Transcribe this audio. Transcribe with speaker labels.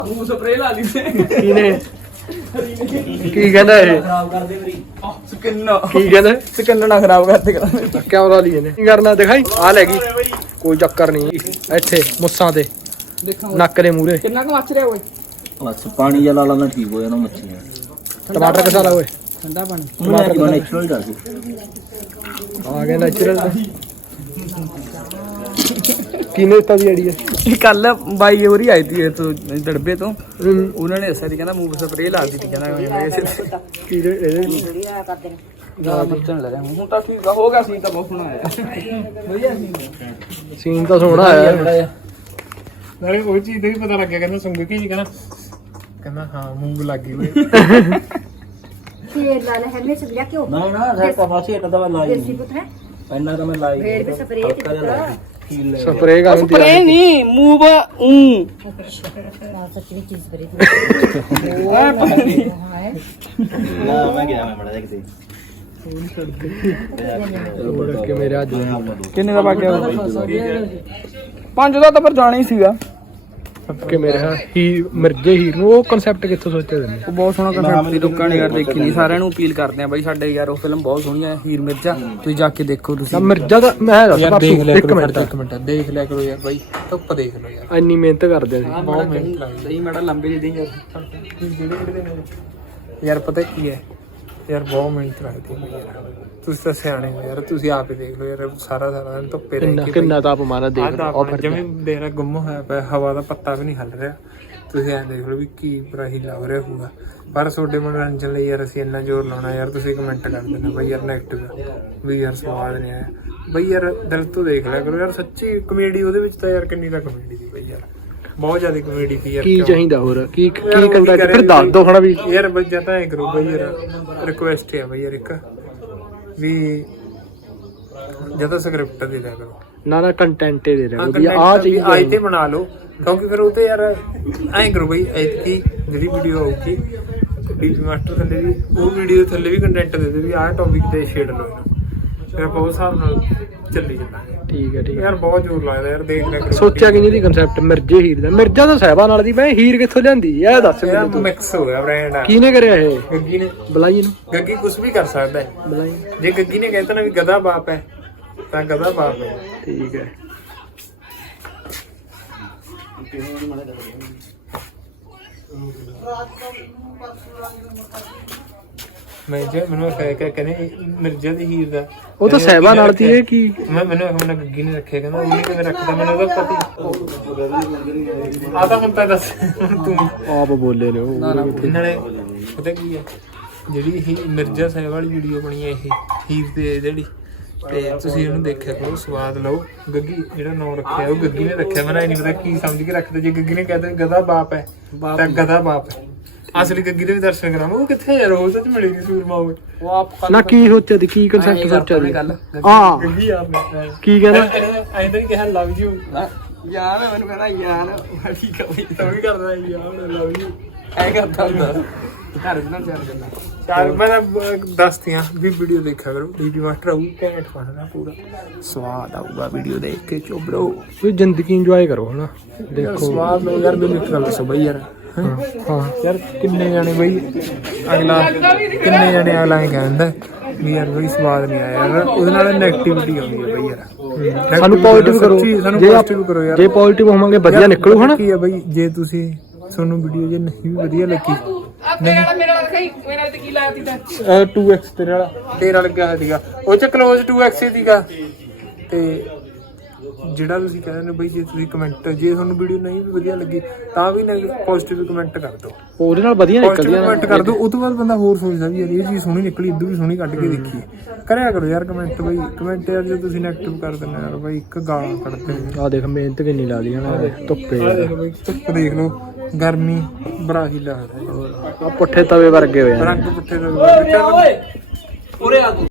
Speaker 1: ਮੂੰਹ ਸਪਰੇ ਲਾ ਲਈ
Speaker 2: ਕਿਨੇ ਕੀ ਕਹਿੰਦਾ ਇਹ
Speaker 1: ਖਰਾਬ ਕਰਦੇ ਮੇਰੀ ਸਕਿਨ
Speaker 2: ਕੀ ਕਹਿੰਦਾ
Speaker 1: ਸਕਿਨ ਨਾ ਖਰਾਬ ਕਰਦੇ ਕਰਾਂਗੇ
Speaker 2: ਕਿਆ ਲਾ ਲਈ ਇਹਨੇ ਕੀ ਕਰਨਾ ਦਿਖਾਈ ਆ ਲੈ ਗਈ ਕੋਈ ਚੱਕਰ ਨਹੀਂ ਇੱਥੇ ਮੁੱਸਾਂ ਤੇ
Speaker 1: ਦੇਖਾਂ
Speaker 2: ਨੱਕ ਦੇ ਮੂਰੇ
Speaker 1: ਕਿੰਨਾ ਕੁ ਮੱਚ ਰਿਹਾ ਓਏ
Speaker 3: ਬਸ ਪਾਣੀ ਜਿਹਾ ਲਾ ਲੈਣਾ ਠੀਕ ਹੋ ਜਾਣਾ ਮੱਛੀਆਂ
Speaker 2: ਟਮਾਟਰ ਕਿਸਾ ਲਾ ਓਏ
Speaker 1: ਠੰਡਾ ਪਾਣੀ
Speaker 3: ਟਮਾਟਰ ਨੈਚੁਰਲ ਦਾ ਸੀ
Speaker 2: ਆ ਗਿਆ ਨੈਚੁਰਲ ਕਿਨੇ ਦਿੱਤਾ ਦੀ ਆਈਡੀਆ
Speaker 1: ਕੱਲ ਬਾਈ ਹੋਰੀ ਆਈ ਤੀ ਤੋਂ ਡੜਬੇ ਤੋਂ ਉਹਨਾਂ ਨੇ ਦੱਸਿਆ ਸੀ ਕਹਿੰਦਾ ਮੂੰਹ ਸਪਰੇ ਲਾ ਦਿੱਤੀ ਕਹਿੰਦਾ
Speaker 2: ਕੀ ਇਹਦੇ
Speaker 1: ਜ਼ਿਆਦਾ ਮੱਚਣ ਲੱਗਾ ਹੁਣ ਤਾਂ ਠੀਕ ਹੋ ਗਿਆ ਸੀ ਤਾਂ ਬਹੁਤ ਸੋਹਣਾ ਆਇਆ ਵਧੀਆ ਸੀ
Speaker 2: ਸੀਨ ਤਾਂ ਸੋਹਣਾ ਆਇਆ
Speaker 4: ਨਾਲੇ ਉਹ ਚੀਜ਼ ਦਾ ਵੀ ਪਤਾ ਲੱਗਿਆ ਕਹਿੰਦਾ ਸੁੰਗ ਕੀ ਕਹਿੰਦਾ ਹਾਂ ਮੂੰਗ ਲੱਗ ਗਈ ਓਏ
Speaker 5: ਫੇਰ ਲਾ ਲੈ ਹਮੇ ਸਬਿਆ ਕਿਉਂ
Speaker 3: ਨਾ ਨਾ ਸਰ ਕਮਾਸੀ ਇਹਨਾਂ ਦਾ ਲਾਈ
Speaker 5: ਦੇਸੀ ਪੁੱਤ ਹੈ
Speaker 3: ਇੰਨਾ ਤਾਂ ਮੈਂ ਲਾਈ
Speaker 5: ਫੇਰ ਵੀ ਸਪਰੇ
Speaker 3: ਫੀਲ ਲੈ
Speaker 2: ਸਪਰੇ ਕਰਨ ਦੀ
Speaker 1: ਸਪਰੇ ਨਹੀਂ ਮੂਵ
Speaker 5: ਨਾਲ ਸੱਚੀ ਚੀਜ਼ ਸਪਰੇ
Speaker 3: ਨਾ ਮੈਂ ਗਿਆ ਮੈਂ ਬੜਾ ਦੇਖਦੇ
Speaker 2: ਕਿ ਮੇਰੇ ਅੱਜ
Speaker 1: ਕਿੰਨੇ ਦਾ ਬਾਕੀ ਪੰਜ ਦਾ ਤਾਂ ਪਰ ਜਾਣਾ ਹੀ ਸੀਗਾ
Speaker 2: ਕਿ ਮੇਰੇ ਹਾਂ ਹੀ ਮਿਰਜੇ ਹੀਰ ਨੂੰ ਉਹ ਕਨਸੈਪਟ ਕਿੱਥੋਂ ਸੋਚਿਆ ਤੈਨੂੰ
Speaker 1: ਉਹ ਬਹੁਤ ਸੋਹਣਾ ਕਨਸੈਪਟ ਸੀ ਲੋਕਾਂ ਨੇ ਯਾਰ ਦੇਖੀ ਨਹੀਂ ਸਾਰਿਆਂ ਨੂੰ ਅਪੀਲ ਕਰਦੇ ਆ ਬਾਈ ਸਾਡੇ ਯਾਰ ਉਹ ਫਿਲਮ ਬਹੁਤ ਸੋਹਣੀ ਹੈ ਹੀਰ ਮਿਰਜ਼ਾ ਤੁਸੀਂ ਜਾ ਕੇ ਦੇਖੋ
Speaker 2: ਨਾ
Speaker 1: ਤੁਸੀਂ
Speaker 2: ਮਿਰਜਾ ਦਾ ਮੈਂ ਦੱਸ
Speaker 4: ਯਾਰ
Speaker 2: ਪਰਸੋਂ
Speaker 4: ਦੇਖ ਲਿਆ
Speaker 2: ਇੱਕ
Speaker 4: ਕਰੋ
Speaker 2: ਮਿੰਟ
Speaker 4: ਇੱਕ ਮਿੰਟ ਦੇਖ ਲਿਆ ਕਰੋ ਯਾਰ ਬਾਈ ਧੁੱਪ ਦੇਖ ਲਓ ਯਾਰ
Speaker 2: ਇੰਨੀ ਮਿਹਨਤ ਕਰਦੇ ਸੀ
Speaker 1: ਬਹੁਤ ਮਿਹਨਤ ਲੱਗਦੀ ਸਹੀ ਮੈਡਮ ਲੰਬੇ ਜਿਹੇ ਯਾਰ
Speaker 4: ਯਾਰ ਪਤਾ ਕੀ ਹੈ ਯਾਰ ਬਹੁਤ ਮਿਹਨਤ ਲੱਗਦੀ ਹੈ ਯਾਰ ਤੁਸੀਂ ਤਾਂ ਸਿਆਣੇ ਹੋ ਯਾਰ ਤੁਸੀਂ ਆਪ ਹੀ ਦੇਖ ਲਓ ਯਾਰ ਸਾਰਾ ਦਿਨ ਧੁੱਪੇ ਰਹਿ
Speaker 2: ਕਿੰਨਾ
Speaker 4: ਕੇ
Speaker 2: ਕਿੰਨਾ ਤਾਪਮਾਨ ਆ ਦੇਖ
Speaker 4: ਆਹ
Speaker 2: ਉਹ ਫਿਰ
Speaker 4: ਜਿਵੇਂ ਦੇਰਾ ਗੁੰਮ ਹੋਇਆ ਪਿਆ ਹਵਾ ਦਾ ਪੱਤਾ ਵੀ ਨਹੀਂ ਹੱਲ ਰਿਹਾ ਤੁਸੀਂ ਐਂ ਦੇਖ ਲਓ ਵੀ ਕੀ ਬੁਰਾ ਹੀ ਲੱਗ ਰਿਹਾ ਹੋਊਗਾ ਪਰ ਤੁਹਾਡੇ ਮਨੋਰੰਜਨ ਲਈ ਯਾਰ ਅਸੀਂ ਇੰਨਾ ਜ਼ੋਰ ਲਾਉਣਾ ਯਾਰ ਤੁਸੀਂ ਕਮੈਂਟ ਕਰ ਦੇਣਾ ਬਈ ਯਾਰ ਨੈਗੇਟਿਵ ਵੀ ਯਾਰ ਸਵਾਦ ਨਹੀਂ ਆਇਆ ਬਈ ਯਾਰ ਦਿਲ ਤੋਂ ਦੇਖ ਲਿਆ ਕਰੋ ਯਾਰ ਸੱਚੀ ਕਮੇਡੀ ਉਹਦੇ ਵਿੱਚ ਤਾਂ ਯਾਰ ਕਿੰਨੀ ਤਾਂ ਕਮੇਡੀ ਸੀ ਬਈ ਯਾਰ ਬਹੁਤ ਜ਼ਿਆਦਾ ਕਮੇਡੀ ਸੀ ਯਾਰ
Speaker 2: ਕੀ
Speaker 4: ਕਿਉਂ?
Speaker 2: ਚਾਹੀਦਾ ਹੋਰ ਕੀ
Speaker 4: ਯਾਰ
Speaker 2: ਕੀ
Speaker 4: ਉਹ
Speaker 2: ਕਰਦਾ
Speaker 4: ਕਰੇ
Speaker 2: ਫਿਰ ਦੱਸ ਦੋ ਖੜਾ ਵੀ
Speaker 4: ਯਾਰ ਬੱਜਾ ਤਾਂ ਐ ਕਰੋ ਬਈ ਯਾਰ ਰਿਕੁਐਸਟ ਹੈ ਬਈ ਯਾਰ ਇੱਕ ਵੀ ਜਦੋਂ ਸਕ੍ਰਿਪਟ ਦੇ ਦਿਆ ਕਰੋ
Speaker 2: ਨਾ ਕੰਟੈਂਟ ਦੇ ਰਿਹਾ ਵੀ ਆ
Speaker 4: ਆਜ
Speaker 2: ਚਾਹੀਦਾ
Speaker 4: ਤੇ ਬਣਾ ਲਓ ਕਿਉਂਕਿ ਫਿਰ ਉਹ ਤੇ ਯਾਰ ਐਂ ਕਰੋ ਬਈ ਐਤਕੀ ਜਿਹੜੀ ਵੀਡੀਓ ਆਊਗੀ ਡੀਪੀ ਮਾਸਟਰ ਥੱਲੇ ਵੀ ਉਹ ਵੀਡੀਓ ਥੱਲੇ ਵੀ ਕੰਟੈਂਟ ਦੇ ਦੇ ਵੀ ਆਹ ਟੌਪਿਕ ਤੇ ਛੇੜ ਲਓ ਇਹਨੂੰ ਫਿਰ ਬਹੁਤ ਹਿਸਾਬ ਨਾਲ ਚੱਲੀ ਜਾਂਦਾਂਗੇ
Speaker 2: ਠੀਕ ਹੈ ਠੀਕ ਹੈ
Speaker 4: ਯਾਰ ਬਹੁਤ ਜ਼ੋਰ ਲੱਗਦਾ ਯਾਰ ਦੇਖ ਲੈ ਕਰੋ
Speaker 2: ਸੋਚਿਆ ਕਿ ਨਹੀਂ ਦੀ ਕਨਸੈਪਟ ਮਿਰਜੇ ਹੀਰ ਦਾ ਮਿਰਜਾ ਤਾਂ ਸਾਹਿਬਾ ਨਾਲ ਦੀ ਮੈਂ ਹੀਰ ਕਿੱਥੋਂ ਲਿਆਂਦੀ ਇਹ ਦੱਸ
Speaker 4: ਯਾਰ
Speaker 2: ਮੈਨੂੰ ਤੂੰ
Speaker 4: ਮਿਕਸ ਹੋ ਗਿਆ ਬ੍ਰਾਂਡ ਆ
Speaker 2: ਕਿਹਨੇ ਕਰਿਆ ਇਹ
Speaker 4: ਗੱਗੀ ਨੇ
Speaker 2: ਬੁਲਾਈ ਇਹਨੂੰ
Speaker 4: ਗੱਗੀ ਕੁਝ ਵੀ ਕਰ ਸਕਦਾ ਹੈ
Speaker 2: ਬੁਲਾਈ
Speaker 4: ਜੇ ਗੱਗੀ ਨੇ ਕਹਿਤਾ ਨਾ ਵੀ ਗਧਾ ਬਾਪ ਹੈ ਤਾਂ ਗਧਾ ਬਾਪ ਹੈ
Speaker 2: ਠੀਕ ਹੈ
Speaker 4: ਮੈਂ ਜੇ ਮੈਨੂੰ ਕਹਿੰਦੇ ਮਿਰਜ਼ਾ ਦੀ ਹੀਰ ਦਾ
Speaker 2: ਉਹ ਤਾਂ ਸਾਹਿਬਾ ਨਾਲ ਦੀ ਇਹ ਕੀ
Speaker 4: ਮੈਨੂੰ ਗੱਗੀ ਨੇ ਰੱਖਿਆ ਕਹਿੰਦਾ ਉਹਨੇ ਕਿਵੇਂ ਰੱਖਦਾ ਮੈਨੂੰ ਉਹਦਾ ਪਤਾ ਆ ਤਾਂ ਹੁਣ ਤਾਂ ਦੱਸ ਤੂੰ
Speaker 2: ਆਪ ਬੋਲੇ ਨੇ ਉਹ
Speaker 4: ਨਾਲੇ ਪਤਾ ਕੀ ਹੈ ਜਿਹੜੀ ਇਹ ਮਿਰਜ਼ਾ ਸਾਹਿਬ ਵਾਲੀ ਵੀਡੀਓ ਬਣੀ ਹੈ ਇਹ ਹੀਰ ਦੇ ਜਿਹੜੀ ਤੇ ਤੁਸੀਂ ਉਹਨੂੰ ਦੇਖਿਆ ਕਰੋ ਸਵਾਦ ਲਓ ਗੱਗੀ ਜਿਹੜਾ ਨਾਮ ਰੱਖਿਆ ਉਹ ਗੱਗੀ ਨੇ ਰੱਖਿਆ ਮੈਨੂੰ ਨਹੀਂ ਪਤਾ ਕੀ ਸਮਝ ਕੇ ਰੱਖਦੇ ਜੇ ਗੱਗੀ ਨੇ ਕਹਿੰਦਾ ਗਧਾ ਬਾਪ ਹੈ ਤਾਂ ਗਧਾ ਬਾਪ ਹੈ ਅਸਲੀ ਗੱਗੀ ਦੇ ਵੀ ਦਰਸ਼ਨ ਕਰਾਵਾਂ ਉਹ ਕਿੱਥੇ ਯਾਰ ਉਹ ਸੱਚ ਮਿਲੀ ਨਹੀਂ ਸੂਰਮਾ ਹੋਵੇ
Speaker 1: ਉਹ ਆਪ
Speaker 2: ਨਾ ਕੀ ਸੋਚਿਆ ਦੀ ਕੀ ਕਨਸੈਪਟ ਸੋਚਿਆ ਦੀ
Speaker 1: ਗੱਲ
Speaker 2: ਹਾਂ
Speaker 4: ਗੱਗੀ ਆਪ ਨੇ
Speaker 2: ਕੀ ਕਹਿੰਦਾ
Speaker 4: ਐਂ ਤਾਂ ਨਹੀਂ ਕਿਹਾ ਲਵ ਯੂ
Speaker 1: ਯਾਰ ਮੈਨੂੰ ਕਹਿੰਦਾ ਯਾਰ ਠੀਕ ਆ ਬਈ
Speaker 4: ਤਾਂ ਵੀ ਕਰਦਾ ਯਾਰ ਲਵ ਯੂ
Speaker 1: ਐ ਕਰਦਾ ਹੁੰਦਾ ਘਰ ਦੇ ਨਾਲ ਚੱਲ ਜਾਂਦਾ
Speaker 4: ਚਾਰ ਮੈਂ ਦੱਸਤੀਆਂ ਵੀ ਵੀਡੀਓ ਦੇਖਿਆ ਕਰੋ ਡੀਡੀ ਮਾਸਟਰ ਆਊ ਘੈਂਟ ਪਾਣਾ ਪੂਰਾ ਸਵਾਦ ਆਊਗਾ ਵੀਡੀਓ ਦੇਖ ਕੇ ਚੋਬਰੋ
Speaker 2: ਵੀ ਜ਼ਿੰਦਗੀ ਇੰਜੋਏ ਕਰੋ ਹਨਾ ਦੇਖੋ
Speaker 4: ਸਵਾਦ ਲਓ ਯਾਰ ਮੈਨੂੰ ਇੱਕ ਗੱਲ ਦੱਸੋ ਬਈ ਯਾਰ
Speaker 2: ਹਾਂ
Speaker 4: ਯਾਰ ਕਿੰਨੇ ਜਾਣੇ ਬਈ ਅਗਲਾ ਕਿੰਨੇ ਜਾਣੇ ਅਗਲਾ ਇਹ ਕਹਿੰਦਾ ਵੀ ਯਾਰ ਬਈ ਸਵਾਦ ਨਹੀਂ ਆਇਆ ਯਾਰ ਉਹਦੇ ਨਾਲ ਨੈਗੇਟਿਵਿਟੀ ਆਉਂਦੀ ਹੈ ਬਈ ਯਾਰ
Speaker 2: ਸਾਨੂੰ ਪੋਜ਼ਿਟਿਵ ਕਰੋ
Speaker 4: ਸਾਨੂੰ
Speaker 2: ਜੇ
Speaker 4: ਪੋਜ਼ਿਟਿਵ ਕਰੋ ਯਾਰ
Speaker 2: ਜੇ ਪੋਜ਼ਿਟਿਵ ਹੋਵਾਂਗੇ ਵਧੀਆ ਨਿਕਲੂ ਹਨਾ
Speaker 4: ਕੀ ਹੈ ਬਈ ਜੇ ਤੁਸੀਂ ਤੁਹਾਨੂੰ ਵੀਡੀਓ ਜੇ ਨਹੀਂ ਵੀ ਵਧੀਆ ਲੱਗੀ
Speaker 1: ਮੇਰਾ ਦਿਖਾਈ ਮੇਰਾ ਤੇ ਕੀ ਲਾਇਆ ਤੀ ਤਾਂ
Speaker 4: 2x ਤੇਰਾ ਲੱਗਿਆ ਹੋਇਆ ਸੀਗਾ ਉਹ ਚ ਕਲੋਜ਼ 2x ਸੀਗਾ ਤੇ ਜਿਹੜਾ ਤੁਸੀਂ ਕਹਿੰਦੇ ਨੇ ਬਈ ਜੇ ਤੁਸੀਂ ਕਮੈਂਟ ਜੇ ਤੁਹਾਨੂੰ ਵੀਡੀਓ ਨਹੀਂ ਵੀ ਵਧੀਆ ਲੱਗੀ ਤਾਂ ਵੀ ਪੋਜ਼ਿਟਿਵ ਕਮੈਂਟ ਕਰ ਦਿਓ
Speaker 2: ਉਹਦੇ ਨਾਲ ਵਧੀਆ ਨਿਕਲਦੀਆਂ
Speaker 4: ਕਮੈਂਟ ਕਰ ਦਿਓ ਉਹ ਤੋਂ ਬਾਅਦ ਬੰਦਾ ਹੋਰ ਸੋਚਦਾ ਵੀ ਯਾਰ ਇਹ ਚੀਜ਼ ਸੋਹਣੀ ਨਿਕਲੀ ਇਦੋਂ ਵੀ ਸੋਹਣੀ ਕੱਢ ਕੇ ਦੇਖੀ ਕਰਿਆ ਕਰੋ ਯਾਰ ਕਮੈਂਟ ਬਈ ਕਮੈਂਟ ਯਾਰ ਜੇ ਤੁਸੀਂ ਨੈਗੇਟਿਵ ਕਰ ਦਿੰਦੇ ਯਾਰ ਬਈ ਇੱਕ ਗਾਲਾਂ ਕੱਢਦੇ
Speaker 2: ਆ ਦੇਖ ਮਿਹਨਤ ਕਿੰਨੀ ਲਾ ਲਈ ਹਨਾ ਧੁੱਪੇ
Speaker 4: ਆ ਦੇਖ ਬਈ ਧੁੱਪ ਦੇਖ ਲਓ ਗਰਮੀ ਬੜਾ ਹੀ ਲੱਗਦਾ
Speaker 2: ਆ ਪੁੱਠੇ ਤਵੇ ਵਰਗੇ ਹੋਏ ਆ
Speaker 4: ਰੰਗ ਪੁੱਠੇ ਦਾ